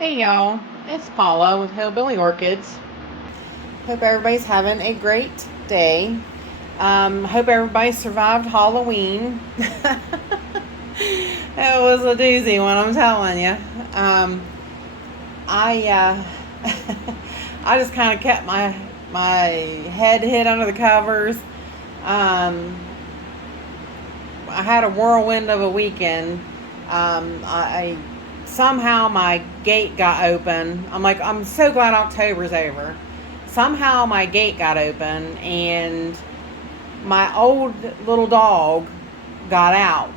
Hey y'all, it's Paula with Hillbilly Orchids. Hope everybody's having a great day. Hope everybody survived Halloween. It was a doozy one, I'm telling you. I I just kind of kept my head hid under the covers. I had a whirlwind of a weekend. I somehow my gate got open. I'm so glad October's over. Somehow my gate got open and my old little dog got out.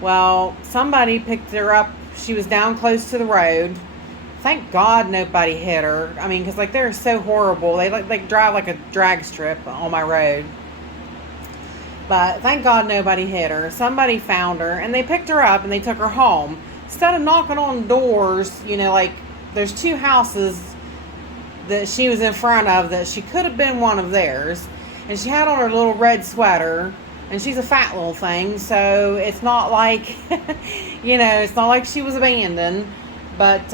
Well, somebody picked her up. She was down close to the road. Thank God nobody hit her. I mean, because they're so horrible. They drive like a drag strip on my road. But thank God nobody hit her. Somebody found her and they picked her up and they took her home. Instead of knocking on doors, there's two houses that she was in front of that she could have been one of theirs. And she had on her little red sweater. And she's a fat little thing, so it's not like, it's not like she was abandoned. But,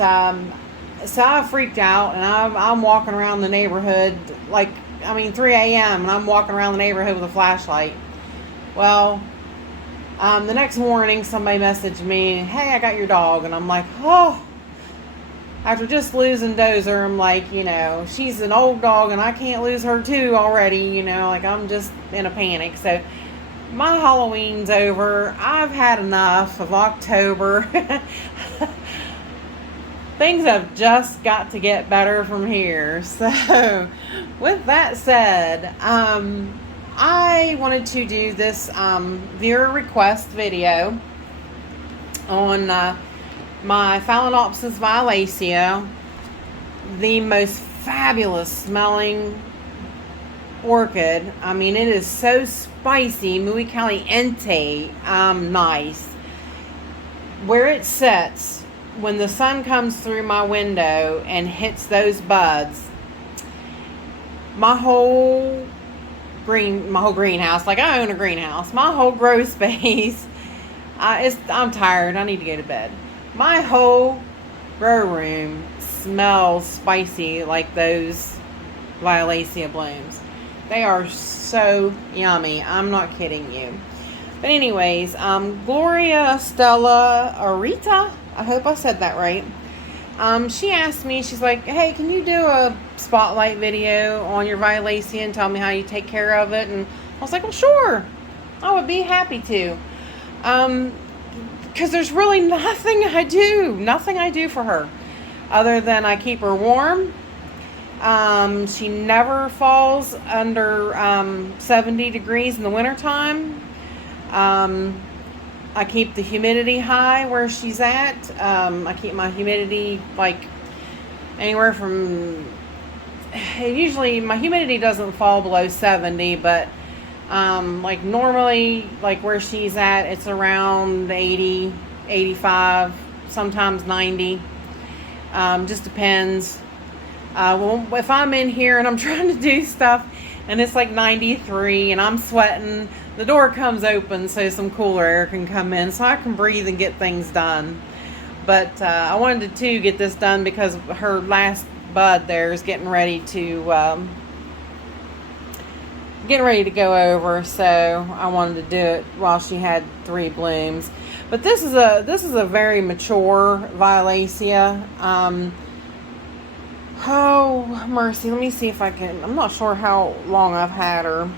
so I freaked out, and I'm walking around the neighborhood, 3 a.m., and I'm walking around the neighborhood with a flashlight. Well, the next morning, somebody messaged me, hey, I got your dog, and I'm like, oh. After just losing Dozer, I'm like, she's an old dog, and I can't lose her too already, I'm just in a panic, so my Halloween's over. I've had enough of October. Things have just got to get better from here. So, with that said, I wanted to do this viewer request video on my Phalaenopsis Violacea, the most fabulous smelling orchid. I mean, it is so spicy, muy caliente, nice. Where it sits, when the sun comes through my window and hits those buds, my whole greenhouse, like I own a greenhouse, my whole grow space, I'm tired, I need to go to bed. My whole grow room smells spicy like those Violacea blooms. They are so yummy. I'm not kidding you. But anyways, Gloria Stella Arita, I hope I said that right. She asked me, she's like, hey, can you do a spotlight video on your Violacea and tell me how you take care of it? And I was like, well, sure. I would be happy to. Because there's really nothing I do for her. Other than I keep her warm. She never falls under 70 degrees in the wintertime. I keep the humidity high where she's at. I keep my humidity anywhere from, usually my humidity doesn't fall below 70, but normally where she's at, it's around 80, 85, sometimes 90. Just depends. Well, if I'm in here and I'm trying to do stuff and it's like 93 and I'm sweating, the door comes open so some cooler air can come in so I can breathe and get things done. But I wanted to get this done because her last bud there is getting ready to go over, so I wanted to do it while she had 3 blooms. But this is a very mature Violacea. Oh, mercy. Let me see if I can. I'm not sure how long I've had her.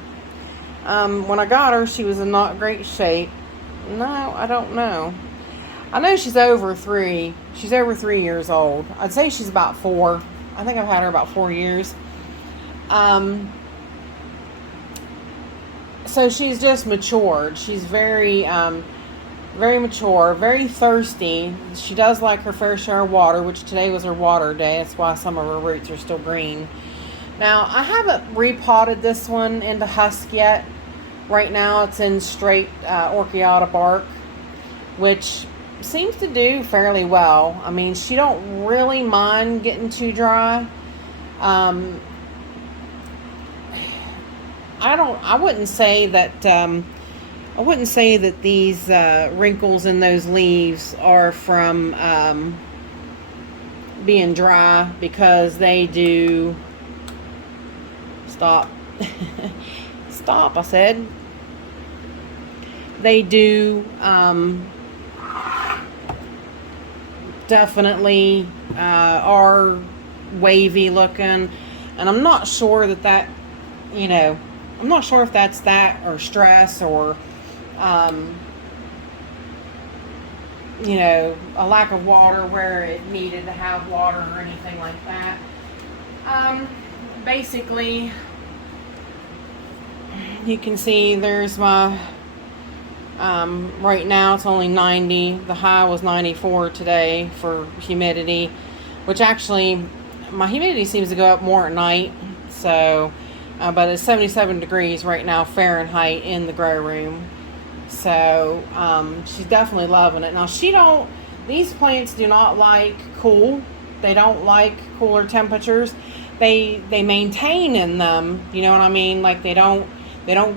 When I got her, she was in not great shape. No, I don't know. I know she's over 3. She's over 3 years old. I'd say she's about 4. I think I've had her about 4 years. So she's just matured. She's very mature, very thirsty. She does like her fair share of water, which today was her water day. That's why some of her roots are still green. Now, I haven't repotted this one into husk yet. Right now, it's in straight orchiata bark, which seems to do fairly well. I mean, she don't really mind getting too dry. I wouldn't say that these wrinkles in those leaves are from being dry because they do, stop, stop, I said, they do definitely are wavy looking, and I'm not sure that, you know, I'm not sure if that's that or stress or you know, a lack of water where it needed to have water or anything like that. Basically, you can see there's my, right now it's only 90. The high was 94 today for humidity, which actually, my humidity seems to go up more at night. So, but it's 77 degrees right now Fahrenheit in the grow room. So, she's definitely loving it. Now, these plants do not like cool. They don't like cooler temperatures. They maintain in them, you know what I mean? Like they don't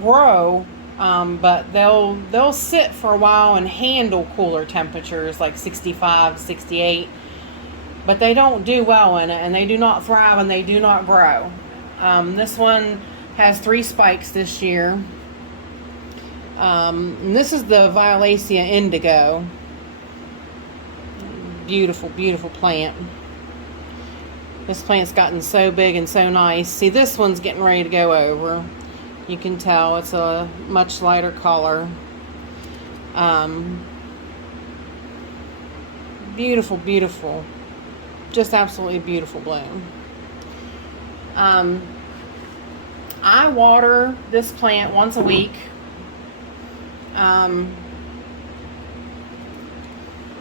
grow, but they'll sit for a while and handle cooler temperatures like 65, 68. But they don't do well in it, and they do not thrive, and they do not grow. This one has 3 spikes this year. And this is the Violacea Indigo. Beautiful, beautiful plant. This plant's gotten so big and so nice. See, this one's getting ready to go over. You can tell it's a much lighter color. Beautiful, beautiful. Just absolutely beautiful bloom. I water this plant once a week.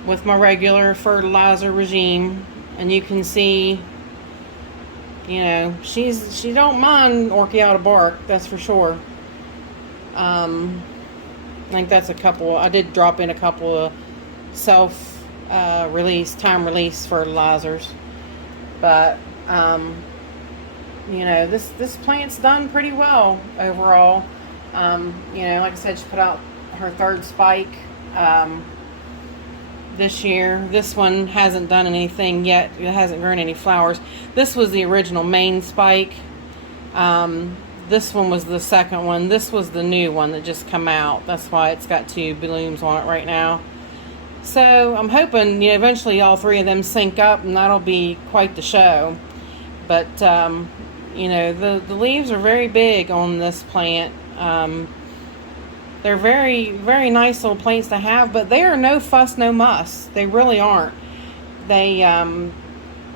With my regular fertilizer regime, and you can see, you know, she don't mind Orchids bark, that's for sure. I think that's a couple. I did drop in a couple of time release fertilizers, but you know, this plant's done pretty well overall. You know, like I said, she put out her 3rd spike this year. This one hasn't done anything yet. It hasn't grown any flowers. This was the original main spike. This one was the second one. This was the new one that just come out. That's why it's got 2 blooms on it right now. So I'm hoping, you know, eventually all 3 of them sync up, and that'll be quite the show. But you know, the leaves are very big on this plant. They're very, very nice little plants to have, but they are no fuss, no muss. They really aren't. They,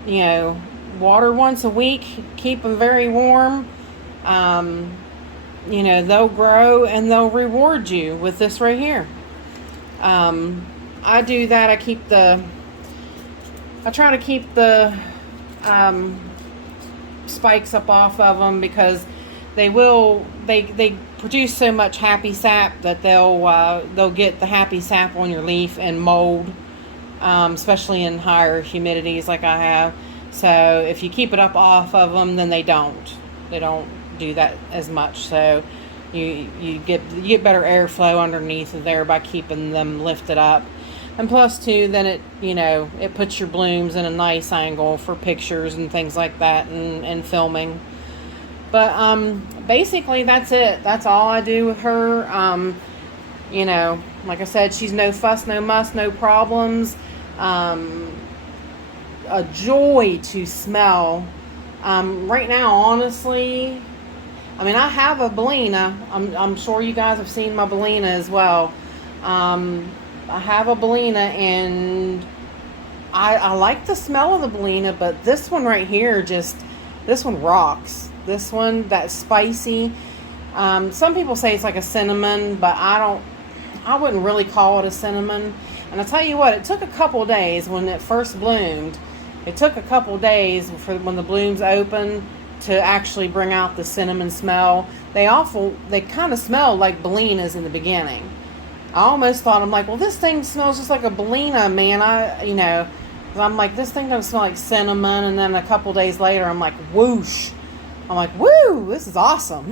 you know, water once a week, keep them very warm. You know, they'll grow and they'll reward you with this right here. I do that. I try to keep the spikes up off of them because they produce so much happy sap that they'll get the happy sap on your leaf and mold, especially in higher humidities like I have. So if you keep it up off of them, then they don't do that as much. So you get better airflow underneath of there by keeping them lifted up. And plus too, then it puts your blooms in a nice angle for pictures and things like that and filming. But basically that's it. That's all I do with her. You know, like I said, she's no fuss, no muss, no problems. A joy to smell. Right now, honestly, I mean, I have a Bellina. I'm sure you guys have seen my Bellina as well. I have a Bellina, and I like the smell of the Bellina, but this one right here, this one rocks. This one, that's spicy. Some people say it's like a cinnamon, but I wouldn't really call it a cinnamon. And I'll tell you what, it took a couple days when it first bloomed. It took a couple days for when the blooms opened to actually bring out the cinnamon smell. They kind of smelled like Bellinas in the beginning. I almost thought, I'm like, well, this thing smells just like a Bellina, man. I'm like, this thing doesn't smell like cinnamon. And then a couple days later, I'm like, whoosh. I'm like, woo, this is awesome.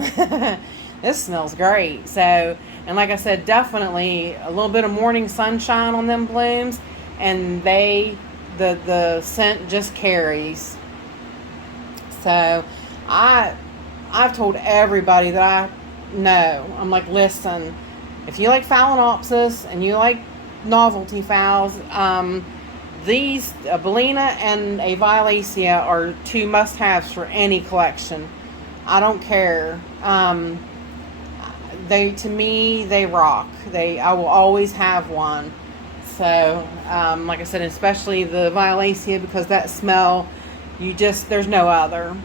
This smells great. So, and like I said, definitely a little bit of morning sunshine on them blooms, and they the scent just carries. So I've told everybody that I know. I'm like, listen, if you like Phalaenopsis and you like novelty phals, these, a Bellina and a Violacea, are two must-haves for any collection. I don't care. To me, they rock. I will always have one. So, like I said, especially the Violacea, because that smell, there's no other.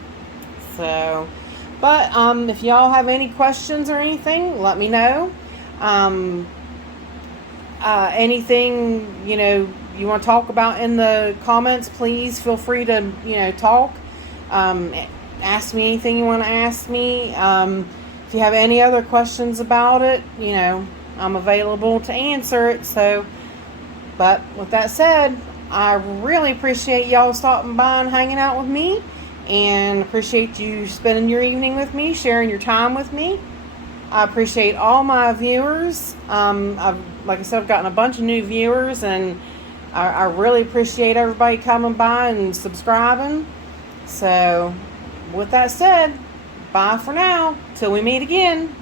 So, but if y'all have any questions or anything, let me know. Anything, you want to talk about in the comments, please feel free to, talk. Ask me anything you want to ask me. If you have any other questions about it, I'm available to answer it. So, but with that said, I really appreciate y'all stopping by and hanging out with me, and appreciate you spending your evening with me, sharing your time with me. I appreciate all my viewers. Like I said, I've gotten a bunch of new viewers, and I really appreciate everybody coming by and subscribing. So, with that said, bye for now. Till we meet again.